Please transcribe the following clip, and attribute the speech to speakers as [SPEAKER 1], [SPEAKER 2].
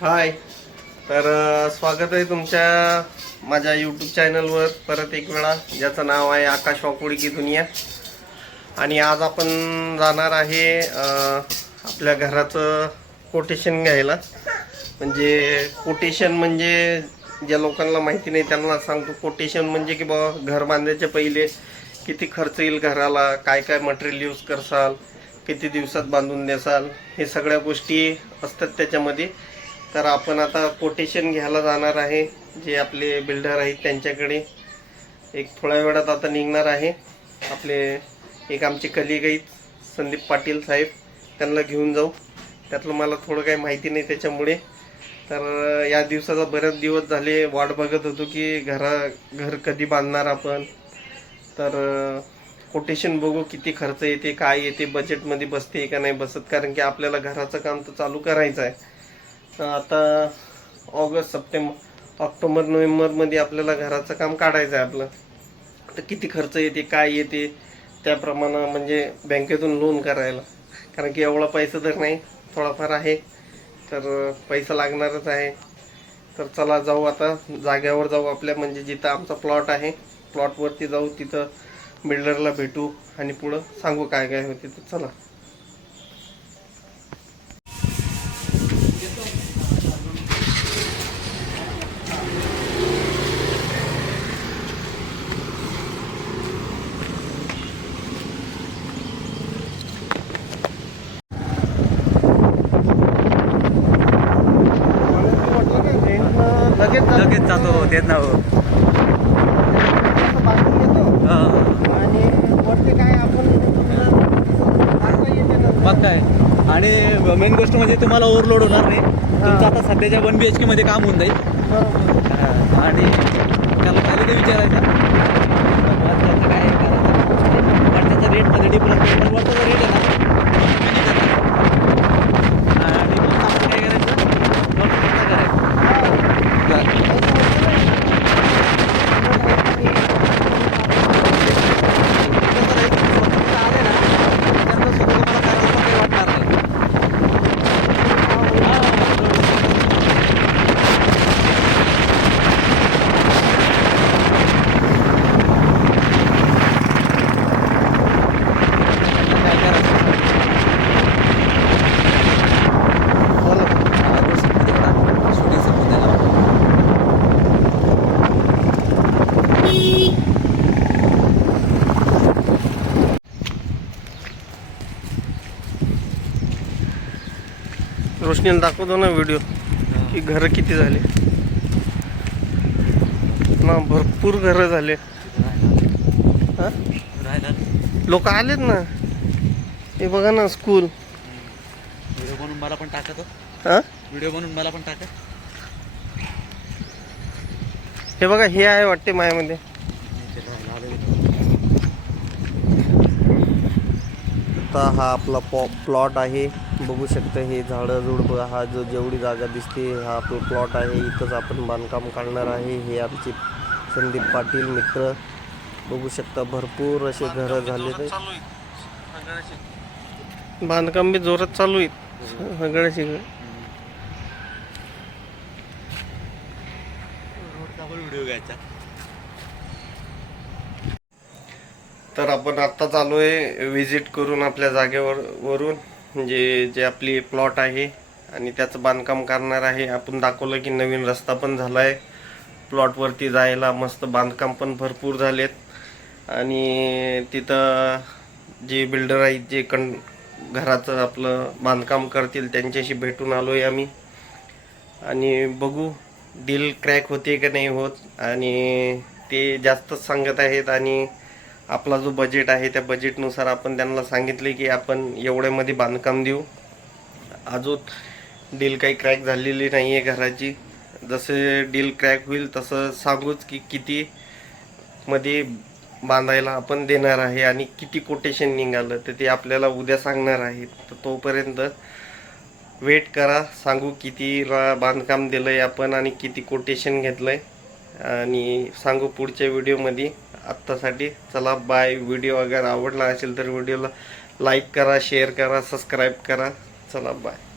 [SPEAKER 1] हाय. तर स्वागत आहे तुमच्या माझ्या यूट्यूब चॅनलवर परत एक वेळा. ज्याचं नाव आहे आकाश वाकोडी की दुनिया. आणि आज आपण जाणार आहे आपल्या घराचं कोटेशन घ्यायला. म्हणजे कोटेशन म्हणजे ज्या लोकांना माहिती नाही त्यांना सांगतो. कोटेशन म्हणजे की बा घर बांधायच्या पहिले किती खर्च येईल घराला काय काय मटेरियल यूज करसाल किती दिवसात बांधून देसाल हे सगळ्या गोष्टी असतात त्याच्यामध्ये. तर आपण आता कोटेशन घ्यायला जाणार आहे. जे आपले बिल्डर आहेत त्यांच्याकडे. एक थोड्या वेळात आता निघणार आहे. आपले एक आमचे कलिग आहेत संदीप पाटील साहेब. त्यांना घेऊन जाऊ. त्यातलं मला थोडं काही माहिती नाही त्याच्यामुळे. तर या दिवसाचा बरेच दिवस झाले. वाट बघत होतो की घरा घर कधी बांधणार आपण? तर कोटेशन बघू किती खर्च येते काय येते बजेटमध्ये बसते का नाही बसत? कारण की आपल्याला घराचं काम तर चालू करायचं आहे. आता ऑगस्ट सप्टेंबर ऑक्टोबर नोव्हेंबरमध्ये आपल्याला घराचं काम काढायचं आहे आपलं. तर किती खर्च येते काय येते त्याप्रमाणे म्हणजे बँकेतून लोन करायला. कारण की एवढा पैसा तर नाही थोडाफार आहे. तर पैसा लागणारच आहे. तर चला जाऊ आता जाग्यावर जाऊ आपल्या म्हणजे जिथं आमचा प्लॉट आहे प्लॉटवरती जाऊ तिथं बिल्डरला भेटू आणि पुढं सांगू काय काय होते तर चला.
[SPEAKER 2] तेच ना हो.
[SPEAKER 1] आणि वरती काय आपण
[SPEAKER 2] मग काय? आणि मेन गोष्ट म्हणजे तुम्हाला ओव्हरलोड होणार नाही. तुमचं आता सध्याच्या वन बी एच के मध्ये काम होऊन जाईल. आणि त्याला काय ते विचारायचं. काय करायचं? वरच्याचा रेटमध्ये डिफरन्स रेट आहे ना आणि मग आपण काय करायचं वरचं करायचं
[SPEAKER 1] रोशनीला दाखवतो ना व्हिडिओ की घरं किती झाले. ना भरपूर घरं झाले. हा? लोक आलेत ना. हे बघा ना स्कूल
[SPEAKER 2] व्हिडिओ बनवून मला पण टाका तो.
[SPEAKER 1] हा?
[SPEAKER 2] व्हिडिओ बनवून मला पण टाका.
[SPEAKER 1] हे बघा हे आहे वाटते मायामध्ये. आता हा आपला पॉ प्लॉट आहे. बघू शकता हे झाडं झुडपं हा जो जेवढी जागा दिसते हा आपला प्लॉट आहे. इथंच आपण बांधकाम काढणार आहे. हे आमचे संदीप पाटील मित्र. बघू शकता भरपूर असे घरं झाले बांधकाम बी जोरात चालू आहेत. सगळं सगळं
[SPEAKER 2] रोडचा पण व्हिडिओ घ्यायचा.
[SPEAKER 1] तर आपण आत्ता चालू आहे व्हिजिट करून आपल्या जागेवर वरून. म्हणजे जे आपली प्लॉट आहे आणि त्याचं बांधकाम करणार आहे आपण दाखवलं की नवीन रस्ता पण झाला आहे प्लॉटवरती जायला मस्त बांधकाम पण भरपूर झालेत. आणि तिथं जे बिल्डर आहेत जे कण घराचं आपलं बांधकाम करतील त्यांच्याशी भेटून आलो आहे आम्ही. आणि बघू दिल क्रॅक होते का नाही होत. आणि ते जास्तच सांगत आहेत आणि आपला जो बजेट आहे त्या बजेटनुसार आपण त्यांना सांगितले की आपण एवढ्यामध्ये बांधकाम देऊ. अजून डील काही क्रॅक झालेली नाही आहे घराची. जसे डील क्रॅक होईल तसं सांगूच की किती मध्ये बांधायला आपण देणार आहे आणि किती कोटेशन निघालं तर ते आपल्याला उद्या सांगणार आहेत तर तोपर्यंत वेट करा सांगू कितीला बांधकाम दिलं आहे आपण आणि किती कोटेशन घेतलं आहे आणि सांगू पुढच्या व्हिडिओमध्ये. आत्तासाठी चला बाय व्हिडिओ अगर आवडला असेल तर व्हिडिओला लाईक करा शेअर करा सबस्क्राईब करा. चला बाय